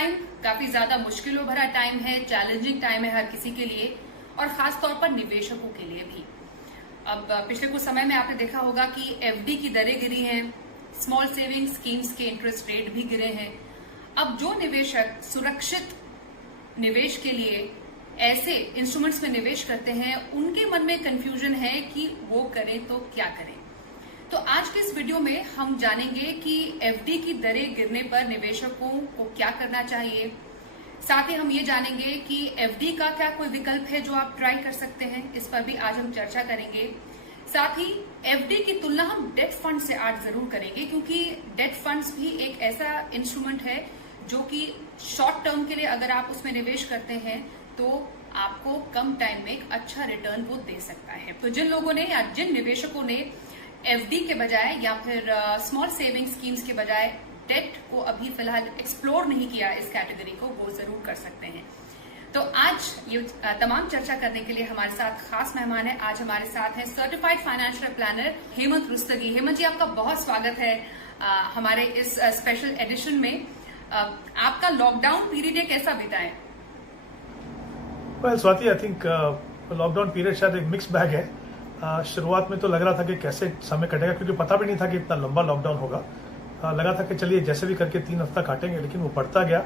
Time काफी ज्यादा मुश्किलों भरा टाइम है, चैलेंजिंग टाइम है हर किसी के लिए और खास तौर पर निवेशकों के लिए भी। अब पिछले कुछ समय में आपने देखा होगा कि एफडी की दरें गिरी हैं, स्मॉल सेविंग स्कीम्स के इंटरेस्ट रेट भी गिरे हैं। अब जो निवेशक सुरक्षित निवेश के लिए ऐसे इंस्ट्रूमेंट्स में निवेश करते हैं, उनके मन में कंफ्यूजन है कि वो करें तो क्या करें। तो आज के इस वीडियो में हम जानेंगे कि एफडी की दरें गिरने पर निवेशकों को क्या करना चाहिए। साथ ही हम ये जानेंगे कि एफडी का क्या कोई विकल्प है जो आप ट्राई कर सकते हैं, इस पर भी आज हम चर्चा करेंगे। साथ ही एफडी की तुलना हम डेट फंड से आज जरूर करेंगे, क्योंकि डेट फंड्स भी एक ऐसा इंस्ट्रूमेंट है जो कि शॉर्ट टर्म के लिए अगर आप उसमें निवेश करते हैं तो आपको कम टाइम में एक अच्छा रिटर्न वो दे सकता है। तो जिन लोगों ने या जिन निवेशकों ने एफडी के बजाय या फिर स्मॉल सेविंग स्कीम्स के बजाय डेट को अभी फिलहाल एक्सप्लोर नहीं किया इस कैटेगरी को, वो जरूर कर सकते हैं। तो आज ये तमाम चर्चा करने के लिए हमारे साथ खास मेहमान है। आज हमारे साथ हैं certified financial planner Hemant Rustagi. Hemant ji, आपका बहुत स्वागत है हमारे इस स्पेशल एडिशन में। आपका लॉकडाउन पीरियड कैसा बीता है? Swati, I think lockdown period शायद एक मिक्स बैग है। शुरुआत में तो लग रहा था कि कैसे समय कटेगा, क्योंकि पता भी नहीं था कि इतना लंबा लॉकडाउन होगा। लगा था कि चलिए जैसे भी करके 3 हफ्ता काटेंगे, लेकिन वो बढ़ता गया।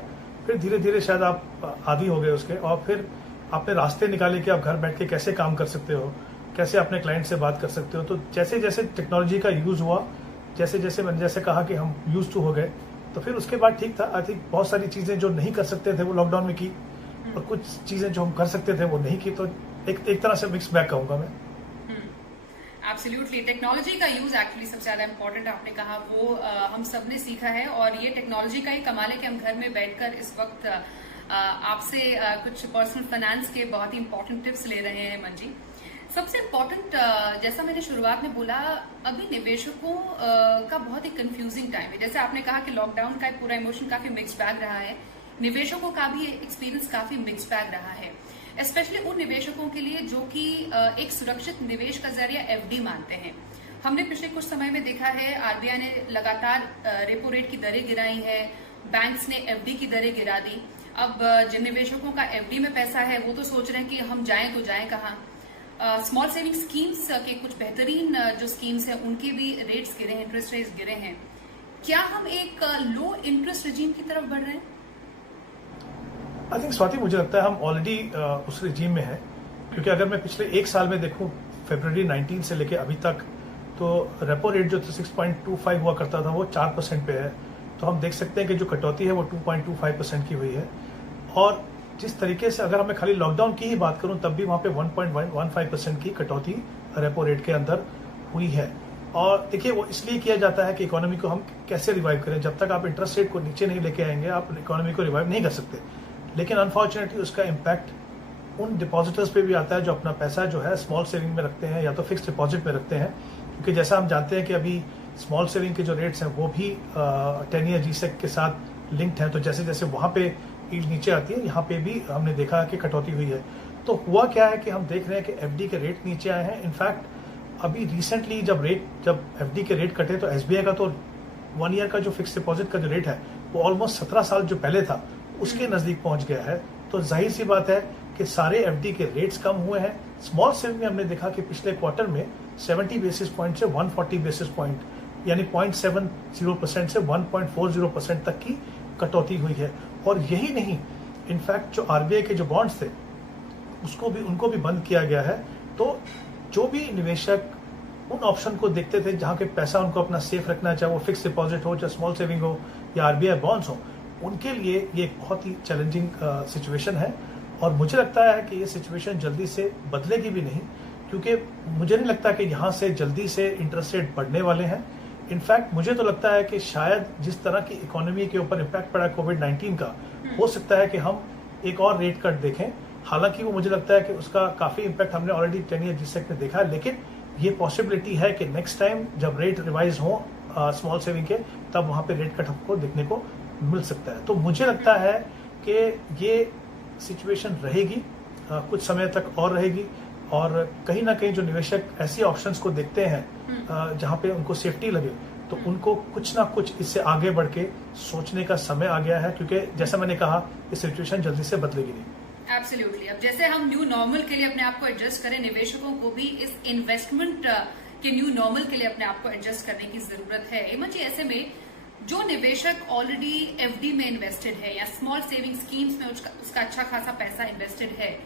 फिर धीरे धीरे शायद आप आदी हो गए उसके, और फिर आपने रास्ते निकाले कि आप घर बैठ के कैसे काम कर सकते हो, कैसे अपने क्लाइंट से बात कर सकते हो। तो जैसे जैसे टेक्नोलॉजी का यूज हुआ, जैसे जैसे मैंने जैसे कहा कि हम यूज टू हो गए, तो फिर उसके बाद ठीक था। आई थिंक बहुत सारी चीजें जो नहीं कर सकते थे वो लॉकडाउन में की, और कुछ चीजें जो हम कर सकते थे वो नहीं की। तो एक तरह से मिक्स बैग कहूंगा मैं। एब्सोल्युटली, टेक्नोलॉजी का यूज एक्चुअली सबसे ज्यादा इंपॉर्टेंट आपने कहा, वो हम सब ने सीखा है। और ये टेक्नोलॉजी का ही कमाल है कि हम घर में बैठकर इस वक्त आपसे कुछ पर्सनल फाइनेंस के बहुत ही इंपॉर्टेंट टिप्स ले रहे हैं। मन जी, सबसे इम्पोर्टेंट, जैसा मैंने शुरुआत में बोला, अभी निवेशकों का बहुत ही कंफ्यूजिंग टाइम है। जैसे आपने कहा कि लॉकडाउन का पूरा इमोशन काफी मिक्स बैग रहा है, निवेशकों का भी एक्सपीरियंस काफी मिक्स बैग रहा है, स्पेशली उन निवेशकों के लिए जो कि एक सुरक्षित निवेश का जरिया एफडी मानते हैं। हमने पिछले कुछ समय में देखा है आरबीआई ने लगातार रेपो रेट की दरें गिराई है, बैंक्स ने एफडी की दरें गिरा दी। अब जिन निवेशकों का एफडी में पैसा है वो तो सोच रहे हैं कि हम जाएं तो जाएं कहाँ। स्मॉल सेविंग स्कीम्स के कुछ बेहतरीन जो स्कीम्स हैं उनके भी रेट्स गिरे हैं, इंटरेस्ट रेट्स गिरे हैं। क्या हम एक लो इंटरेस्ट रिजीम की तरफ बढ़ रहे हैं? आई थिंक स्वाति, मुझे लगता है हम ऑलरेडी उस रिजीम में है। क्योंकि अगर मैं पिछले 1 साल में देखूं, फरवरी 19 से लेके अभी तक, तो रेपो रेट जो 6.25 हुआ करता था वो 4% पे है। तो हम देख सकते हैं कि जो कटौती है वो 2.25% की हुई है। और जिस तरीके से अगर मैं खाली लॉकडाउन की ही बात करूं, तब भी वहां पे 1.15% की कटौती रेपो रेट के अंदर हुई है। और देखिए, वो इसलिए किया जाता है कि इकोनॉमी को हम कैसे रिवाइव करें। जब तक आप इंटरेस्ट रेट को नीचे नहीं लेके आएंगे, आप इकोनॉमी को रिवाइव नहीं कर सकते। लेकिन अनफॉर्चुनेटली उसका इम्पैक्ट उन डिपॉजिटर्स पे भी आता है जो अपना पैसा जो है स्मॉल सेविंग में रखते हैं या तो फिक्स डिपॉजिट में रखते हैं। क्योंकि जैसा हम जानते हैं कि अभी स्मॉल सेविंग के जो रेट्स हैं वो भी 10 ईयर जीसेक के साथ लिंक्ड हैं। तो जैसे जैसे वहां पे यील्ड नीचे आती है, यहाँ पे भी हमने देखा कि कटौती हुई है। तो हुआ क्या है कि हम देख रहे हैं कि एफडी के रेट नीचे आए हैं। इनफैक्ट अभी रिसेंटली जब एफडी के रेट कटे, तो एसबीआई का तो 1 ईयर का जो फिक्स डिपॉजिट का जो रेट है वो ऑलमोस्ट 17 साल जो पहले था उसके नजदीक पहुंच गया है। तो जाहिर सी बात है कि सारे एफडी के रेट्स कम हुए हैं। स्मॉल सेविंग में हमने देखा कि पिछले क्वार्टर में 70 बेसिस पॉइंट से 140 बेसिस पॉइंट, यानी 0.70% से 1.40% तक की कटौती हुई है। और यही नहीं, इनफैक्ट जो आरबीआई के जो बॉन्ड्स थे उनको भी बंद किया गया है। तो जो भी निवेशक उन ऑप्शन को देखते थे जहां के पैसा उनको अपना सेफ रखना, चाहे वो फिक्स डिपॉजिट हो, चाहे स्मॉल सेविंग हो या आरबीआई बॉन्ड्स हो, उनके लिए ये एक बहुत ही चैलेंजिंग सिचुएशन है। और मुझे लगता है कि ये सिचुएशन जल्दी से बदलेगी भी नहीं, क्योंकि मुझे नहीं लगता कि यहाँ से जल्दी से इंटरेस्ट रेट बढ़ने वाले हैं। इनफैक्ट मुझे तो लगता है कि शायद जिस तरह की इकोनॉमी के ऊपर इम्पैक्ट पड़ा कोविड-19 का, हो सकता है कि हम एक और रेट कट देखें। हालांकि वो मुझे लगता है कि उसका काफी इम्पैक्ट हमने ऑलरेडी 10 ईयर जीसेक में देखा है, लेकिन ये पॉसिबिलिटी है कि नेक्स्ट टाइम जब रेट रिवाइज हो स्मॉल सेविंग के, तब वहां पे रेट कट हमको देखने को मिल सकता है। तो मुझे लगता है कि ये सिचुएशन रहेगी, कुछ समय तक और रहेगी। और कहीं ना कहीं जो निवेशक ऐसी ऑप्शंस को देखते हैं जहां पे उनको सेफ्टी लगे, तो उनको कुछ ना कुछ इससे आगे बढ़ के सोचने का समय आ गया है, क्योंकि जैसा मैंने कहा ये सिचुएशन जल्दी से बदलेगी नहीं। एब्सोल्युटली। अब जैसे हम न्यू नॉर्मल के लिए अपने आप को एडजस्ट करें, निवेशकों को भी इस इन्वेस्टमेंट के न्यू नॉर्मल के लिए अपने आप को एडजस्ट करने की जरूरत है। हेमंत जी, ऐसे में जो निवेशक ऑलरेडी एफडी में इन्वेस्टेड है या स्मॉल सेविंग स्कीम्स में उसका अच्छा खासा पैसा इन्वेस्टेड है,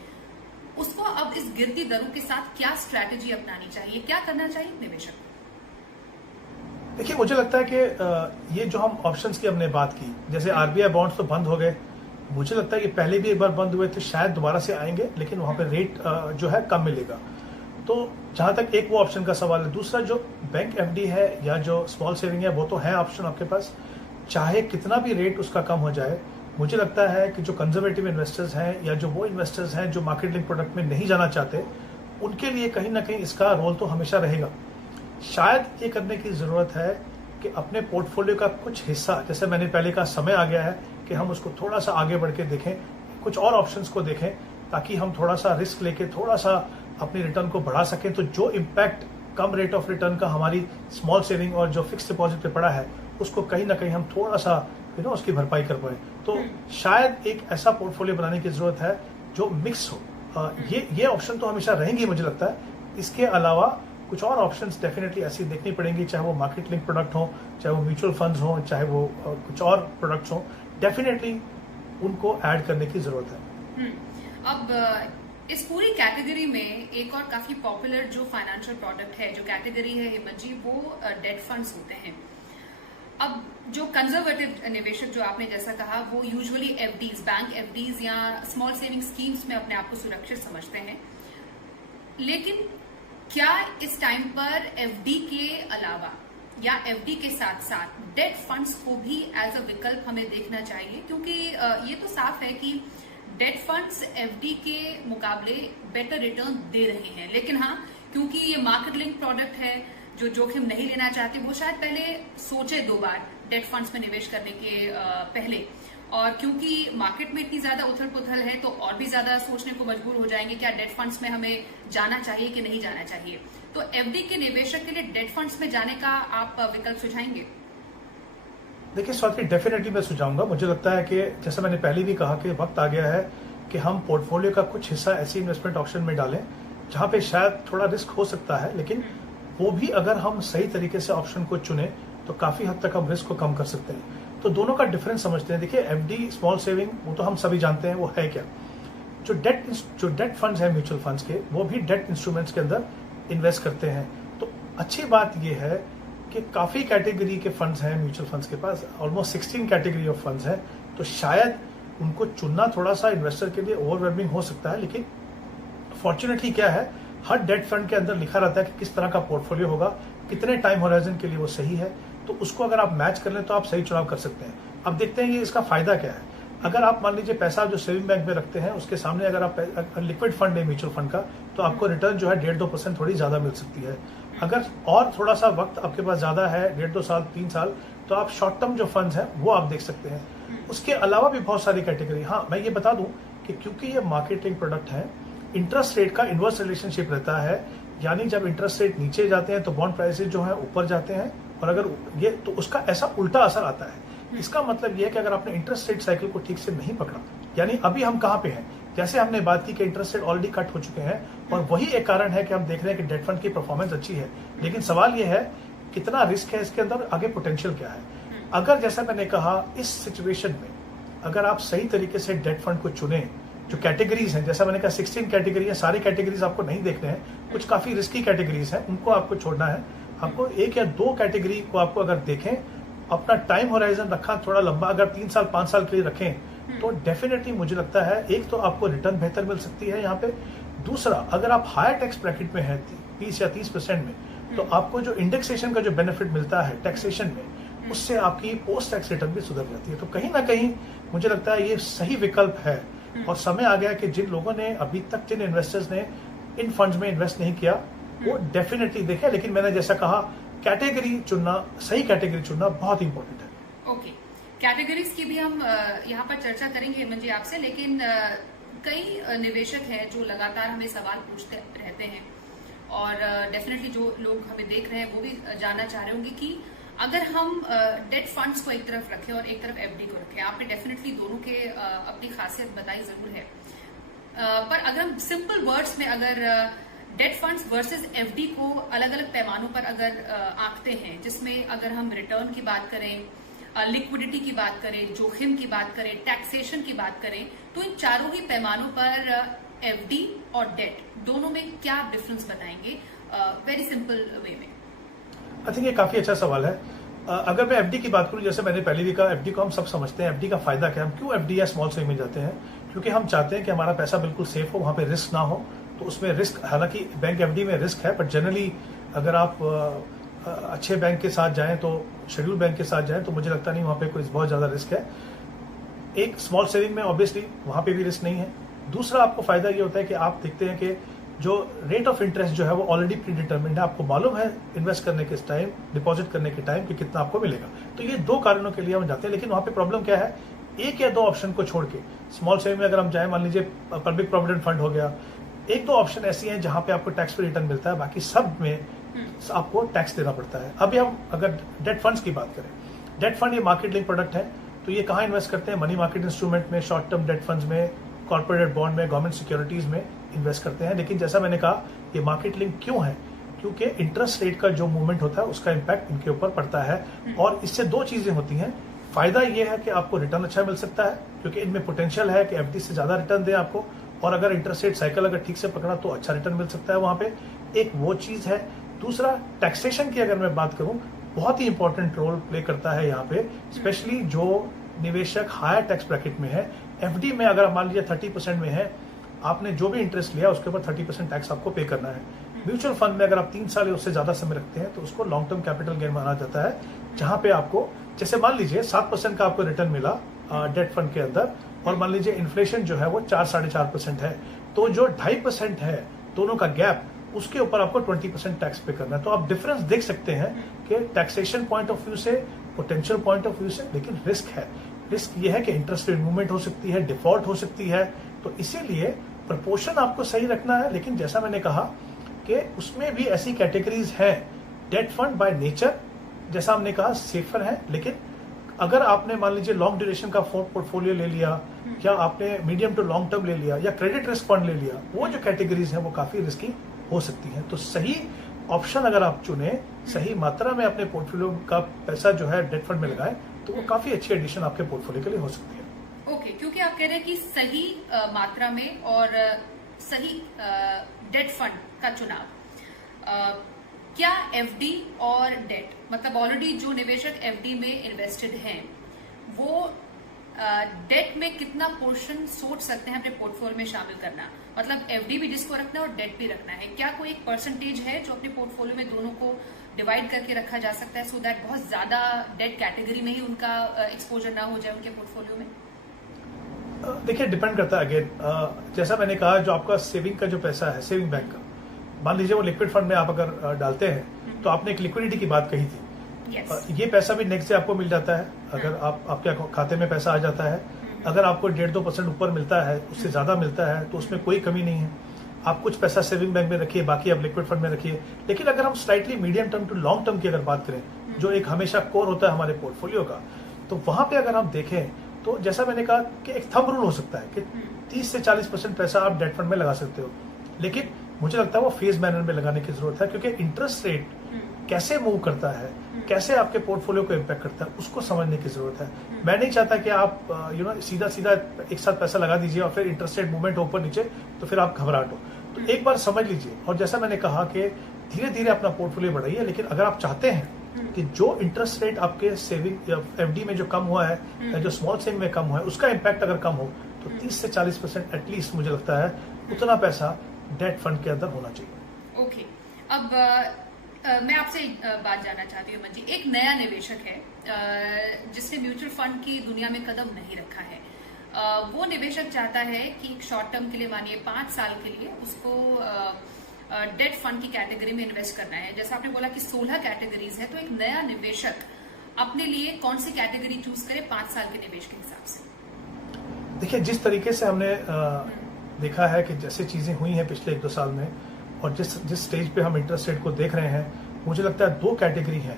उसको अब इस गिरती दरों के साथ क्या स्ट्रैटेजी अपनानी चाहिए, क्या करना चाहिए निवेशक? देखिए, मुझे लगता है कि ये जो हम ऑप्शंस की हमने बात की, जैसे आरबीआई बॉन्ड्स तो बंद हो गए, मुझे लगता है कि पहले भी एक बार बंद हुए थे, शायद दोबारा से आएंगे, लेकिन वहां पे रेट जो है कम मिलेगा। तो जहां तक एक वो ऑप्शन का सवाल है, दूसरा जो बैंक एफडी है या जो स्मॉल सेविंग है, वो तो है ऑप्शन आपके पास, चाहे कितना भी रेट उसका कम हो जाए। मुझे लगता है कि जो कंजर्वेटिव इन्वेस्टर्स हैं या जो वो इन्वेस्टर्स हैं जो मार्केट लिंक प्रोडक्ट में नहीं जाना चाहते, उनके लिए कहीं ना कहीं इसका रोल तो हमेशा रहेगा। शायद ये करने की जरूरत है कि अपने पोर्टफोलियो का कुछ हिस्सा, जैसे मैंने पहले कहा, समय आ गया है कि हम उसको थोड़ा सा आगे बढ़ के देखें, कुछ और ऑप्शंस को देखें, ताकि हम थोड़ा सा रिस्क लेके थोड़ा सा अपनी रिटर्न को बढ़ा सकें। तो जो impact come rate of return का हमारी स्मॉल सेविंग और जो फिक्स डिपॉजिट पे पड़ा है, उसको कहीं ना कहीं हम थोड़ा सा उसकी भरपाई कर पाए। तो शायद एक ऐसा पोर्टफोलियो बनाने की जरूरत है जो मिक्स हो। ये ऑप्शन तो हमेशा रहेंगी मुझे लगता है। इसके अलावा कुछ और ऑप्शंस डेफिनेटली ऐसी देखनी पड़ेंगी, चाहे वो मार्केट लिंक प्रोडक्ट हो, चाहे वो म्यूचुअल फंड्स हो, चाहे वो कुछ और प्रोडक्ट्स हो, डेफिनेटली उनको ऐड करने की जरूरत है। अब इस पूरी कैटेगरी में एक और काफी पॉपुलर जो फाइनेंशियल प्रोडक्ट है, जो कैटेगरी है हेमंत जी, वो डेट फंड्स होते हैं। अब जो कंजर्वेटिव निवेशक, जो आपने जैसा कहा, वो यूजुअली एफडीज, बैंक एफडीज या स्मॉल सेविंग स्कीम्स में अपने आप को सुरक्षित समझते हैं। लेकिन क्या इस टाइम पर एफडी के अलावा या एफडी के साथ साथ डेट फंड्स को भी एज अ विकल्प हमें देखना चाहिए? क्योंकि ये तो साफ है कि डेट फंड्स एफडी के मुकाबले बेटर रिटर्न दे रहे हैं, लेकिन हाँ, क्योंकि ये मार्केट लिंक प्रोडक्ट है, जो जोखिम नहीं लेना चाहते वो शायद पहले सोचे 2 बार डेट फंड्स में निवेश करने के पहले, और क्योंकि मार्केट में इतनी ज्यादा उथल पुथल है तो और भी ज्यादा सोचने को मजबूर हो जाएंगे, क्या डेट फंड्स में हमें जाना चाहिए कि नहीं जाना चाहिए। तो एफडी के निवेशक के लिए डेट फंड्स में जाने का आप विकल्प सुझाएंगे? देखिए स्वाति, डेफिनेटली मैं सुझाऊंगा। मुझे लगता है कि जैसा मैंने पहले भी कहा कि वक्त आ गया है कि हम पोर्टफोलियो का कुछ हिस्सा ऐसी इन्वेस्टमेंट ऑप्शन में डालें जहां पे शायद थोड़ा रिस्क हो सकता है, लेकिन वो भी अगर हम सही तरीके से ऑप्शन को चुने तो काफी हद तक हम रिस्क को कम कर सकते हैं। तो दोनों का डिफरेंस समझते हैं। देखिए, एफडी, स्मॉल सेविंग, वो तो हम सभी जानते हैं वो है क्या। जो डेट फंड्स है म्यूचुअल फंड्स के, वो भी डेट इंस्ट्रूमेंट्स के अंदर इन्वेस्ट करते हैं। तो अच्छी बात यह है कि काफी कैटेगरी के फंड्स हैं म्यूचुअल फंड्स के पास, ऑलमोस्ट 16 कैटेगरी ऑफ फंड्स हैं। तो शायद उनको चुनना थोड़ा सा इन्वेस्टर के लिए ओवरवेलमिंग हो सकता है, लेकिन फॉर्चुनेटली क्या है, हर डेट फंड के अंदर लिखा रहता है कि किस तरह का पोर्टफोलियो होगा, कितने टाइम होराइजन के लिए वो सही है। तो उसको अगर आप मैच कर लें तो आप सही चुनाव कर सकते हैं। अब देखते हैं ये इसका फायदा क्या है। अगर आप मान लीजिए पैसा जो सेविंग बैंक में रखते हैं, उसके सामने अगर आप लिक्विड फंड है म्यूचुअल फंड का, तो आपको रिटर्न जो है 1.5-2% थोड़ी ज्यादा मिल सकती है। अगर और थोड़ा सा वक्त आपके पास ज्यादा है, 1.5-2 साल 3 साल, तो आप शॉर्ट टर्म जो फंड्स हैं वो आप देख सकते हैं। उसके अलावा भी बहुत सारी कैटेगरी। हाँ, मैं ये बता दूं कि क्योंकि ये मार्केटिंग प्रोडक्ट है, इंटरेस्ट रेट का इनवर्स रिलेशनशिप रहता है, यानी जब इंटरेस्ट रेट नीचे जाते हैं तो बॉन्ड प्राइसेस जो है ऊपर जाते हैं, और अगर ये तो उसका ऐसा उल्टा असर आता है। इसका मतलब यह है कि अगर आपने इंटरेस्ट रेट साइकिल को ठीक से नहीं पकड़ा, यानी अभी हम कहां पे हैं, जैसे हमने बात की कि इंटरेस्ट रेट ऑलरेडी कट हो चुके हैं, और वही एक कारण है कि हम देख रहे हैं कि डेट फंड की परफॉर्मेंस अच्छी है। लेकिन सवाल यह है कितना रिस्क है इसके अंदर, आगे पोटेंशियल क्या है। अगर जैसा मैंने कहा, इस सिचुएशन में अगर आप सही तरीके से डेट फंड को चुने, जो कैटेगरीज हैं, जैसा मैंने कहा 16 कैटेगरी है, सारी कैटेगरीज आपको नहीं देखने हैं, कुछ काफी रिस्की कैटेगरीज हैं, उनको आपको छोड़ना है। आपको 1 या 2 कैटेगरी को आपको अगर देखें, अपना टाइम होराइजन रखा थोड़ा लंबा, अगर 3 साल 5 साल के लिए रखें, तो डेफिनेटली मुझे लगता है एक तो आपको रिटर्न बेहतर मिल सकती है यहाँ पे। दूसरा, अगर आप हायर टैक्स ब्रैकेट में है 20 या 30% में, तो आपको जो इंडेक्सेशन का जो बेनिफिट मिलता है टैक्सेशन में, उससे आपकी पोस्ट टैक्स रिटर्न भी सुधर जाती है। तो कहीं ना कहीं मुझे लगता है ये सही विकल्प है, और समय आ गया कि जिन लोगों ने अभी तक, जिन इन्वेस्टर्स ने इन फंड्स में इन्वेस्ट नहीं किया, वो डेफिनेटली देखें। लेकिन मैंने जैसा कहा, कैटेगरी चुनना, सही कैटेगरी चुनना बहुत इंपॉर्टेंट है। ओके, कैटेगरीज की भी हम यहाँ पर चर्चा करेंगे हेमंत जी आपसे, लेकिन कई निवेशक हैं जो लगातार हमें सवाल पूछते रहते हैं, और डेफिनेटली जो लोग हमें देख रहे हैं वो भी जानना चाह रहे होंगे कि अगर हम डेट फंड्स को एक तरफ रखें और एक तरफ एफडी को रखें, आपने डेफिनेटली दोनों के अपनी खासियत बताई जरूर है, पर अगर हम सिंपल वर्ड्स में अगर डेट फंड्स वर्सेस एफडी को अलग अलग पैमानों पर अगर आंकते हैं, जिसमें अगर हम रिटर्न की बात करें, लिक्विडिटी की बात करें, जोखिम की बात करें, टैक्सेशन की बात करें, तो इन चारों ही पैमानों पर एफडी और डेट दोनों में क्या डिफरेंस बताएंगे वेरी सिंपल वे में? आई थिंक ये काफी अच्छा सवाल है। अगर मैं एफडी की बात करूं, जैसे मैंने पहले भी कहा, एफडी को हम सब समझते हैं। एफडी का फायदा क्या है, हम क्यों एफडी या स्मॉल सेविंग में जाते हैं? क्योंकि हम चाहते हैं कि हमारा पैसा बिल्कुल सेफ हो, वहां पे रिस्क ना हो। तो उसमें रिस्क, हालांकि बैंक एफडी में रिस्क है, बट जनरली अगर आप अच्छे बैंक के साथ जाएं, तो शेड्यूल बैंक के साथ जाएं, तो मुझे लगता नहीं वहां पे कोई बहुत ज्यादा रिस्क है। एक स्मॉल सेविंग में ऑब्वियसली वहां पे भी रिस्क नहीं है। दूसरा आपको फायदा ये होता है कि आप देखते हैं कि जो रेट ऑफ इंटरेस्ट जो है वो ऑलरेडी प्री डिटर्मिंड है, आपको मालूम है इन्वेस्ट करने के टाइम, डिपॉजिट करने के टाइम कि कितना आपको मिलेगा। तो ये दो कारणों के लिए हम जाते हैं। लेकिन वहां पे प्रॉब्लम क्या है, एक या दो ऑप्शन को छोड़ के स्मॉल सेविंग में अगर हम जाए, मान लीजिए पब्लिक प्रोविडेंट फंड हो गया, एक दो ऑप्शन ऐसी हैं जहां पे आपको टैक्स फ्री रिटर्न मिलता है, बाकी सब में आपको टैक्स देना पड़ता है। अभी हम अगर डेट फंड्स की बात करें, डेट फंड ये मार्केट लिंक प्रोडक्ट है। तो ये कहाँ इन्वेस्ट करते हैं? मनी मार्केट इंस्ट्रूमेंट में, शॉर्ट टर्म डेट फंड्स में, कॉर्पोरेट बॉन्ड में, गवर्नमेंट सिक्योरिटीज में इन्वेस्ट करते हैं। लेकिन जैसा मैंने कहा, ये मार्केट लिंक क्यों है? क्योंकि इंटरेस्ट रेट का जो मूवमेंट होता है उसका इम्पैक्ट इनके ऊपर पड़ता है। और इससे दो चीजें होती हैं। फायदा ये है कि आपको रिटर्न अच्छा मिल सकता है, क्योंकि इनमें पोटेंशियल है कि एफडी से ज्यादा रिटर्न दे आपको, और अगर इंटरेस्ट रेट साइकिल अगर ठीक से पकड़ा तो अच्छा रिटर्न मिल सकता है वहां पे। एक वो चीज है। दूसरा, टैक्सेशन की अगर मैं बात करूं, बहुत ही इंपॉर्टेंट रोल प्ले करता है यहाँ पे, स्पेशली जो निवेशक हायर टैक्स ब्रैकेट में है। एफडी में अगर मान लीजिए 30% में है, आपने जो भी इंटरेस्ट लिया उसके ऊपर 30% टैक्स आपको पे करना है। म्यूचुअल फंड में अगर आप 3 साल या उससे ज्यादा समय रखते हैं तो उसको लॉन्ग टर्म कैपिटल गेन माना जाता है, जहां पे आपको, जैसे मान लीजिए 7% का आपको रिटर्न मिला डेट फंड के अंदर, और मान लीजिए इन्फ्लेशन जो है वो 4-4.5% है, तो जो 2.5% है दोनों का गैप, उसके ऊपर आपको 20% टैक्स पे करना है। तो आप डिफरेंस देख सकते हैं कि टैक्सेशन पॉइंट ऑफ व्यू से, पोटेंशियल पॉइंट ऑफ व्यू से, लेकिन रिस्क है। रिस्क ये है कि इंटरेस्ट रेट मूवमेंट हो सकती है, डिफॉल्ट हो सकती है। तो इसीलिए प्रपोर्शन आपको सही रखना है। लेकिन जैसा मैंने कहा कि उसमें भी ऐसी कैटेगरीज हैं, डेट फंड बाय नेचर, जैसा हमने कहा, सेफर है। लेकिन अगर आपने मान लीजिए लॉन्ग ड्यूरेशन का पोर्टफोलियो ले लिया, या आपने मीडियम टू लॉन्ग टर्म ले लिया, या क्रेडिट रिस्क फंड ले लिया, वो जो कैटेगरीज है वो काफी रिस्की हो सकती है। तो सही ऑप्शन अगर आप चुने, सही मात्रा में अपने पोर्टफोलियो का पैसा जो है डेट फंड में लगाएं, तो वो काफी अच्छी एडिशन आपके पोर्टफोलियो के लिए हो सकती है। ओके, क्योंकि आप कह रहे हैं कि सही मात्रा में और सही डेट फंड का चुनाव, क्या एफडी और डेट, मतलब ऑलरेडी जो निवेशक एफडी में इन्वेस्टेड हैं, वो डेट में कितना पोर्शन सोच सकते हैं अपने पोर्टफोलियो में शामिल करना? मतलब एफडी भी जिसको रखना है और डेट भी रखना है, क्या कोई एक परसेंटेज है जो अपने पोर्टफोलियो में दोनों को डिवाइड करके रखा जा सकता है, सो दैट बहुत ज्यादा डेट कैटेगरी में ही उनका एक्सपोजर ना हो जाए उनके पोर्टफोलियो में? देखिए, डिपेंड करता है अगेन, जैसा मैंने कहा, जो आपका सेविंग का जो पैसा है, सेविंग बैंक का, मान लीजिए वो लिक्विड फंड में आप अगर डालते हैं, तो आपने एक लिक्विडिटी की बात कही थी। ये पैसा भी नेक्स्ट डे आपको मिल जाता है, अगर आपके खाते में पैसा आ जाता है। अगर आपको 1.5-2% ऊपर मिलता है, उससे ज्यादा मिलता है, तो उसमें कोई कमी नहीं है। आप कुछ पैसा सेविंग बैंक में रखिए, बाकी आप लिक्विड फंड में रखिए। लेकिन अगर हम slightly medium term to long term की अगर बात करें, जो एक हमेशा कोर होता है हमारे पोर्टफोलियो का, तो वहां पे अगर हम देखें, तो जैसा मैंने कहा कि एक थंब रूल हो सकता है कि 30 से 40% पैसा आप डेट फंड में लगा सकते हो। लेकिन मुझे लगता है वो फेज मैनर में लगाने की जरूरत है, क्योंकि इंटरेस्ट रेट कैसे मूव करता है, कैसे आपके पोर्टफोलियो को इम्पैक्ट करता है, उसको समझने की जरूरत है। मैं नहीं चाहता कि आप सीधा सीधा एक साथ पैसा लगा दीजिए और फिर इंटरेस्ट रेट मूवमेंट ऊपर नीचे, तो फिर आप घबराहट हो। तो एक बार समझ लीजिए, और जैसा मैंने कहा कि धीरे धीरे अपना पोर्टफोलियो बढ़ाइए। लेकिन अगर आप चाहते हैं कि जो इंटरेस्ट रेट आपके सेविंग या एफडी में जो कम हुआ है, या जो स्मॉल सेविंग में कम हुआ है, उसका इम्पैक्ट अगर कम हो, तो 30 से 40% एटलीस्ट मुझे लगता है उतना पैसा डेट फंड के अंदर होना चाहिए। ओके, अब मैं आपसे बात जानना चाहती हूँ, मंजी। एक नया निवेशक है जिसने म्यूचुअल फंड की दुनिया में कदम नहीं रखा है। वो निवेशक चाहता है कि एक शॉर्ट टर्म के लिए, मानिए 5 साल के लिए, उसको डेट फंड की कैटेगरी में इन्वेस्ट करना है। जैसा आपने बोला कि 16 कैटेगरीज है, तो एक नया निवेशक अपने लिए कौन सी कैटेगरी चूज करे 5 साल के निवेश के हिसाब से? देखिए, जिस तरीके से हमने देखा है कि जैसे चीजें हुई हैं पिछले 1-2 साल में, और जिस स्टेज पे हम इंटरेस्ट रेट को देख रहे हैं, मुझे लगता है 2 कैटेगरी हैं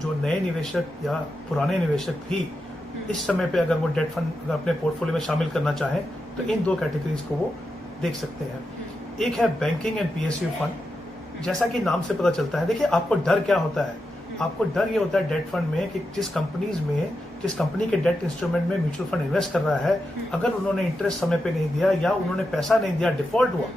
जो नए निवेशक या पुराने निवेशक भी इस समय पे अगर वो डेट फंड अपने पोर्टफोलियो में शामिल करना चाहें तो इन दो कैटेगरीज को वो देख सकते हैं। एक है बैंकिंग एंड पीएसयू फंड। जैसा कि नाम से पता चलता है, देखिए आपको डर क्या होता है, आपको डर ये होता है डेट फंड में कि जिस कंपनी के डेट इंस्ट्रूमेंट में म्यूचुअल फंड इन्वेस्ट कर रहा है, अगर उन्होंने इंटरेस्ट समय पे नहीं दिया या उन्होंने पैसा नहीं दिया, डिफॉल्ट हुआ,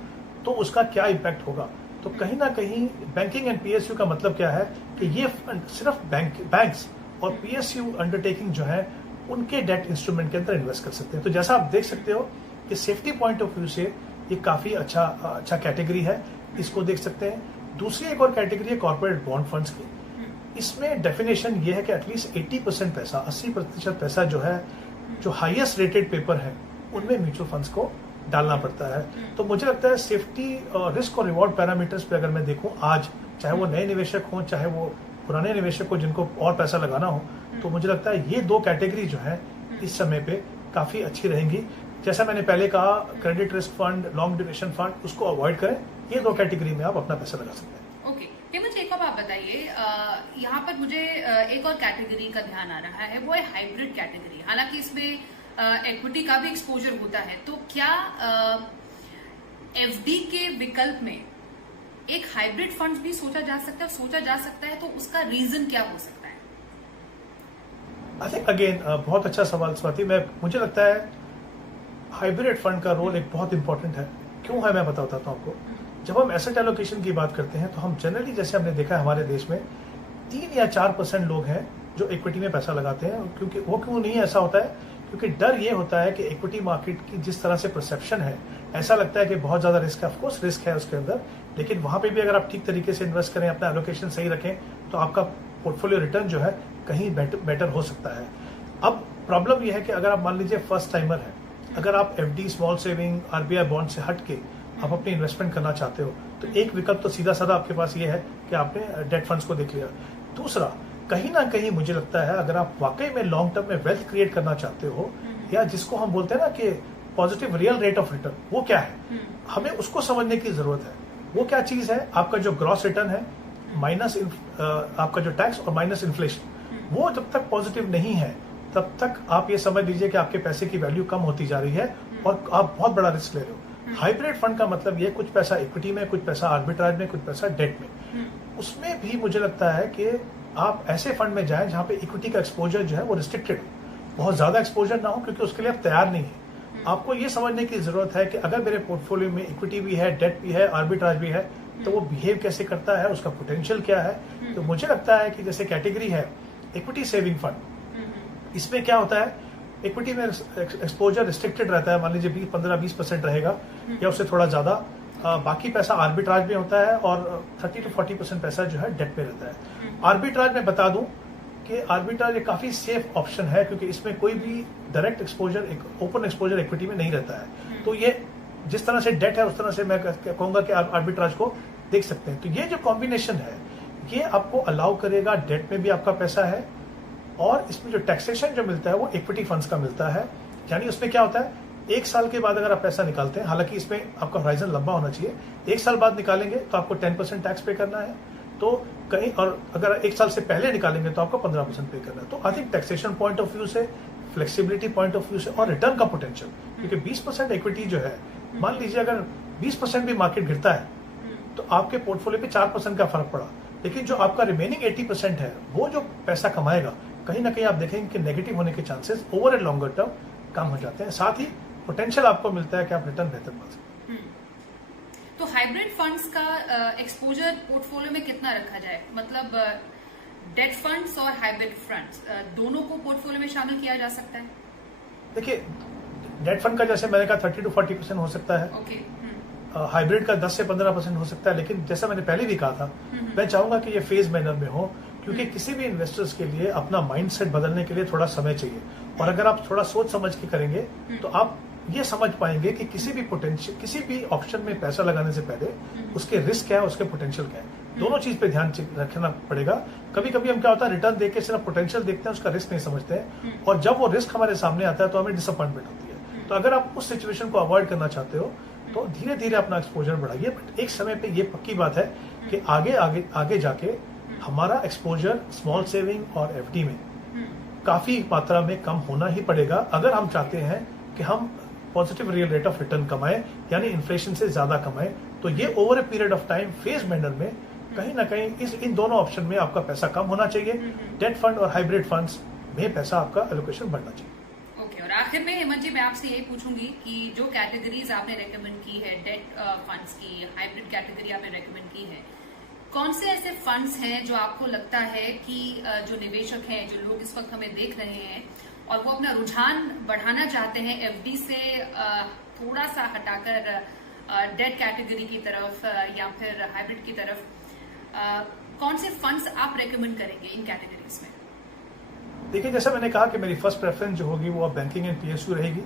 तो उसका क्या इम्पैक्ट होगा। तो कहीं ना कहीं बैंकिंग एंड पीएसयू का मतलब क्या है कि ये फंड सिर्फ बैंक्स और पीएसयू अंडरटेकिंग जो है उनके डेट इंस्ट्रूमेंट के अंदर इन्वेस्ट कर सकते हैं। तो जैसा आप देख सकते हो कि सेफ्टी पॉइंट ऑफ व्यू से ये काफी अच्छा कैटेगरी है, इसको देख सकते हैं। दूसरी एक और कैटेगरी है कॉर्पोरेट बॉन्ड फंड्स की। इसमें डेफिनेशन ये है कि एटलीस्ट 80% पैसा, 80% पैसा जो है, जो हाईएस्ट रेटेड पेपर है, उनमें म्यूचुअल फंड्स को डालना पड़ता है। तो मुझे लगता है सेफ्टी और रिस्क और रिवॉर्ड पैरामीटर्स पे अगर मैं देखूं आज, चाहे वो नए निवेशक हों चाहे वो पुराने निवेशक को जिनको और पैसा लगाना हो, तो मुझे लगता है ये दो कैटेगरी जो है इस समय पे काफी अच्छी रहेंगी। जैसा मैंने पहले कहा, credit risk fund, long duration fund, उसको अवॉइड करें। ये दो कैटेगरी में आप अपना पैसा लगा सकते हैं। ओके, मुझे एक और बात बताइए, यहाँ पर मुझे एक और कैटेगरी का ध्यान आ रहा है, वो है हाइब्रिड कैटेगरी। हालांकि इसमें इक्विटी का भी एक्सपोजर होता है, तो क्या एफडी के विकल्प में एक हाइब्रिड फंड भी सोचा जा सकता है? सोचा जा सकता है तो उसका रीजन क्या हो सकता है? आई थिंक अगेन बहुत अच्छा सवाल स्वाति। मुझे लगता है हाइब्रिड फंड का रोल एक बहुत इंपॉर्टेंट है। क्यों है मैं बताता हूँ आपको। जब हम एसेट एलोकेशन की बात करते हैं तो हम जनरली, जैसे हमने देखा है हमारे देश में 3 या 4% लोग हैं जो इक्विटी में पैसा लगाते हैं। क्योंकि वो क्यों नहीं ऐसा होता है, क्योंकि डर ये होता है कि इक्विटी मार्केट की जिस तरह से परसेप्शन है, ऐसा लगता है कि बहुत ज्यादा रिस्क है। ऑफकोर्स रिस्क है उसके अंदर, लेकिन वहां पे भी अगर आप ठीक तरीके से इन्वेस्ट करें, अपना एलोकेशन सही रखें, तो आपका पोर्टफोलियो रिटर्न जो है कहीं बेटर हो सकता है। अब प्रॉब्लम यह है कि अगर आप मान लीजिए फर्स्ट टाइमर है, अगर आप FD, small saving, RBI bond से हट के आप अपनी इन्वेस्टमेंट करना चाहते हो, तो एक विकल्प तो सीधा साधा आपके पास ये है कि आपने डेट फंड्स को देख लिया। दूसरा, कहीं ना कहीं मुझे लगता है अगर आप वाकई में लॉन्ग टर्म में वेल्थ क्रिएट करना चाहते हो, या जिसको हम बोलते हैं ना कि positive real rate of return, वो क्या है, हमें उसको समझने की जरूरत है। वो क्या चीज है, आपका जो ग्रॉस रिटर्न है माइनस आपका जो टैक्स और माइनस इन्फ्लेशन, वो जब तक पॉजिटिव नहीं है तब तक आप ये समझ लीजिए कि आपके पैसे की वैल्यू कम होती जा रही है और आप बहुत बड़ा रिस्क ले रहे हो। हाइब्रिड फंड का मतलब ये, कुछ पैसा इक्विटी में, कुछ पैसा आर्बिट्राज में, कुछ पैसा डेट में। उसमें भी मुझे लगता है कि आप ऐसे फंड में जाएं जहां पे इक्विटी का एक्सपोजर जो है वो रिस्ट्रिक्टेड हो, बहुत ज्यादा एक्सपोजर ना हो, क्योंकि उसके लिए आप तैयार नहीं है। आपको ये समझने की जरूरत है कि अगर मेरे पोर्टफोलियो में इक्विटी भी है, डेट भी है, आर्बिट्राज भी है, तो वो बिहेव कैसे करता है, उसका पोटेंशियल क्या है। तो मुझे लगता है कि जैसे कैटेगरी है इक्विटी सेविंग फंड, इसमें क्या होता है, इक्विटी में एक्सपोजर रिस्ट्रिक्टेड रहता है, मान लीजिए 15-20% रहेगा या उससे थोड़ा ज्यादा। बाकी पैसा आर्बिट्राज में होता है और 30-40% पैसा जो है डेट में रहता है। आर्बिट्राज में बता दूं कि आर्बिट्राज एक काफी सेफ ऑप्शन है, क्योंकि इसमें कोई भी direct exposure, open exposure equity में नहीं रहता है। तो ये जिस तरह से डेट है उस तरह से मैं कहूंगा कि आप आर्बिट्राज को देख सकते हैं। तो ये जो कॉम्बिनेशन है ये आपको अलाउ करेगा, डेट में भी आपका पैसा है और इसमें जो टैक्सेशन जो मिलता है वो इक्विटी फंड्स का मिलता है। यानी उसमें क्या होता है, 1 साल के बाद अगर आप पैसा निकालते हैं, हालांकि इसमें आपका होराइजन लंबा होना चाहिए, 1 साल बाद निकालेंगे तो आपको 10% टैक्स पे करना है, तो कहीं, और अगर 1 साल से पहले निकालेंगे तो आपको 15% पे करना है। तो I think taxation point of view से, फ्लेक्सिबिलिटी पॉइंट ऑफ व्यू से और रिटर्न का पोटेंशियल, क्योंकि 20% इक्विटी जो है, मान लीजिए अगर 20% भी मार्केट गिरता है तो आपके पोर्टफोलियो पे 4% का फर्क पड़ा, लेकिन जो आपका रिमेनिंग 80% है वो जो पैसा कमाएगा, कहीं ना कहीं आप देखेंगे कि नेगेटिव होने के chances over a longer term कम हो जाते हैं। साथ ही पोटेंशियल आपको मिलता है कि आप रिटर्न बेहतर पा सकते हैं। तो हाइब्रिड फंड्स का एक्सपोजर पोर्टफोलियो में कितना रखा जाए, मतलब डेट फंड्स और हाइब्रिड फंड्स दोनों को पोर्टफोलियो में शामिल किया जा सकता है? देखिए, डेट फंड का जैसे मैंने कहा 30-40% हो सकता है, ओके। हाइब्रिड का 10 से 15% हो सकता है, लेकिन जैसा मैंने पहले भी कहा था, मैं चाहूंगा कि ये फेज मैनर में हो, क्योंकि किसी भी इन्वेस्टर्स के लिए अपना माइंडसेट बदलने के लिए थोड़ा समय चाहिए। और अगर आप थोड़ा सोच समझ के करेंगे तो आप ये समझ पाएंगे कि किसी भी ऑप्शन में पैसा लगाने से पहले उसके रिस्क क्या है, उसके पोटेंशियल क्या है, दोनों चीज पे ध्यान रखना पड़ेगा। कभी कभी हम क्या होता है, रिटर्न देके सिर्फ पोटेंशियल देखते हैं, उसका रिस्क नहीं समझते हैं, और जब वो रिस्क हमारे सामने आता है तो हमें डिसअपॉइंटमेंट होती है। तो अगर आप उस सिचुएशन को अवॉइड करना चाहते हो तो धीरे धीरे अपना एक्सपोजर बढ़ाइए। बट एक समय पे ये पक्की बात है कि आगे जाके हमारा एक्सपोजर स्मॉल सेविंग और एफडी में काफी मात्रा में कम होना ही पड़ेगा अगर हम चाहते हैं कि हम positive real rate of return कमाएं, यानी इन्फ्लेशन से ज्यादा कमाएं। तो ये over a period of time phase manner में कहीं ना कहीं इन दोनों ऑप्शन में आपका पैसा कम होना चाहिए। डेट फंड और हाइब्रिड फंड्स में पैसा आपका एलोकेशन बढ़ना चाहिए। ओके, और आखिर में हेमंत जी मैं आपसे यही पूछूंगी कि जो कैटेगरीज आपने रेकमेंड की है, डेट फंड्स की, हाइब्रिड कैटेगरी आपने रेकमेंड की है, कौन से ऐसे फंड्स हैं जो आपको लगता है कि जो निवेशक हैं, जो लोग इस वक्त हमें देख रहे हैं और वो अपना रुझान बढ़ाना चाहते हैं एफडी से थोड़ा सा हटाकर डेट कैटेगरी की तरफ या फिर हाइब्रिड की तरफ, कौन से फंड्स आप रेकमेंड करेंगे इन कैटेगरीज में? देखिए, जैसा मैंने कहा कि मेरी फर्स्ट प्रेफरेंस जो होगी वो अब बैंकिंग एंड पीएसयू रहेगी,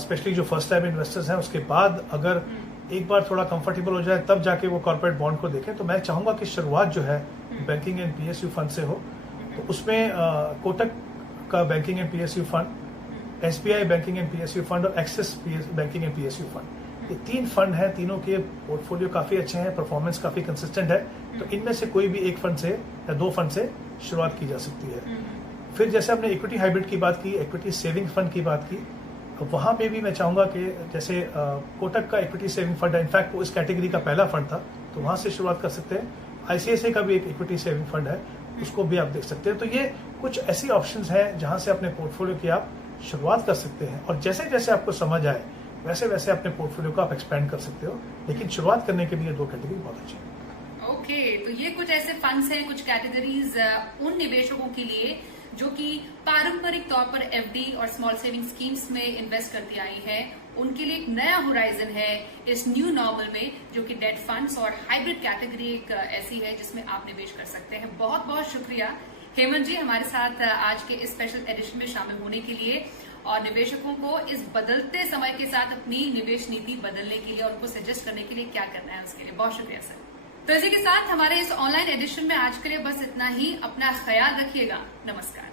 स्पेशली जो फर्स्ट टाइम इन्वेस्टर्स हैं। उसके बाद अगर एक बार थोड़ा कंफर्टेबल हो जाए तब जाके वो कॉर्पोरेट बॉन्ड को देखें। तो मैं चाहूंगा कि शुरुआत जो है बैंकिंग एंड पीएसयू फंड से हो। तो उसमें कोटक का banking and PSU fund, SBI banking and PSU fund और Axis banking and PSU fund, ये 3 फंड हैं। तीनों के पोर्टफोलियो काफी अच्छे हैं, परफॉर्मेंस काफी कंसिस्टेंट है। तो इनमें से कोई भी एक फंड से या 2 फंड से शुरुआत की जा सकती है। फिर जैसे हमने इक्विटी हाइब्रिड की बात की, इक्विटी सेविंग फंड की बात की, वहां पे भी मैं चाहूंगा कि जैसे कोटक का इक्विटी सेविंग फंड है, इनफैक्ट वो इस कैटेगरी का पहला फंड था, तो वहां से शुरुआत कर सकते हैं। आईसीआईसीआई का भी एक इक्विटी सेविंग फंड है, उसको भी आप देख सकते हैं। तो ये कुछ ऐसी ऑप्शंस हैं जहां से अपने पोर्टफोलियो की आप शुरुआत कर सकते हैं, और जैसे जैसे आपको समझ आए वैसे वैसे अपने पोर्टफोलियो को आप एक्सपेंड कर सकते हो। लेकिन शुरुआत करने के लिए 2 कैटेगरी बहुत अच्छी है। ओके, तो ये कुछ ऐसे फंड्स हैं, कुछ कैटेगरीज उन निवेशकों के लिए जो कि पारंपरिक तौर पर एफडी और स्मॉल सेविंग स्कीम्स में इन्वेस्ट करती आई है, उनके लिए एक नया होराइजन है इस न्यू नॉर्मल में, जो कि डेट फंड्स और हाइब्रिड कैटेगरी एक ऐसी है जिसमें आप निवेश कर सकते हैं। बहुत बहुत शुक्रिया हेमंत जी हमारे साथ आज के इस स्पेशल एडिशन में शामिल होने के लिए और निवेशकों को इस बदलते समय के साथ अपनी निवेश नीति बदलने के लिए और उनको सजेस्ट करने के लिए क्या करना है उसके लिए। बहुत शुक्रिया सर। तो इसी के साथ हमारे इस ऑनलाइन एडिशन में आज के लिए बस इतना ही। अपना ख्याल रखिएगा। नमस्कार।